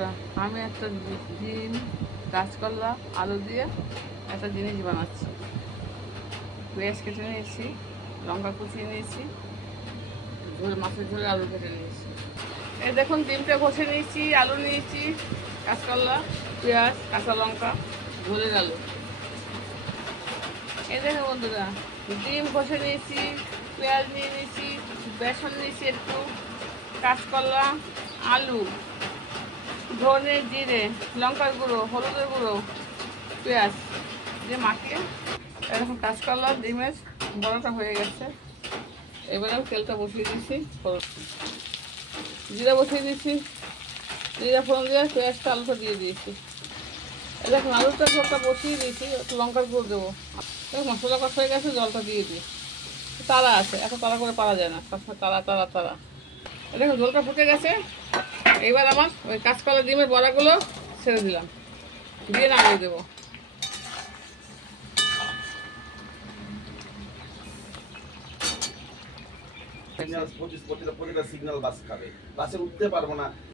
বন্ধুরা, আমি একটা ডিম, কাঁচকলা, আলু দিয়ে একটা জিনিস বানাচ্ছি। পেঁয়াজ কেটে নিয়েছি, লঙ্কা কুচিয়ে নিয়েছি, ঝোল মাছের ঝোলে আলু কেটে নিয়েছি। এই দেখুন, ডিমটা ঘষে নিয়েছি, আলু নিয়েছি, কাঁচকলা, পেঁয়াজ, কাঁচা লঙ্কা, ঝোলের আলু। এই দেখুন বন্ধুরা, ডিম ঘষে নিয়েছি, পেঁয়াজ নিয়ে নিয়েছি, বেসন নিয়েছি একটু, কাঁচকলা, আলু, ধনে, জিরে, লঙ্কার গুঁড়ো, হলুদের গুঁড়ো, পেঁয়াজ দিয়ে মাখিয়ে এরকম কাঁচকলা ডিমের বড়াটা হয়ে গেছে। এবারে তেলটা বসিয়ে দিয়েছি, জিরা বসিয়ে দিয়েছি, জিরা ফোড়ন দিয়ে পেঁয়াজটা আলুটা দিয়ে দিয়েছি। এরকম আলুটা ঝোলটা বসিয়ে দিয়েছি, একটু লঙ্কার গুঁড়ো দেবো। মশলা কষা হয়ে গেছে, জলটা দিয়ে দিই। তাড়া আছে, এত তাড়া করে পারা যায় না, সবসময় তাড়া। দেখুন ঝোলটা ফুটে গেছে। এবার আমার ওই কাঁচকলা ডিমের বড়াগুলো ছেড়ে দিলাম, দিয়ে নামিয়ে দেবো। সিগন্যাল 25 প্রতিটা সিগন্যাল বাস খাবে, বাসে উঠতে পারবো না।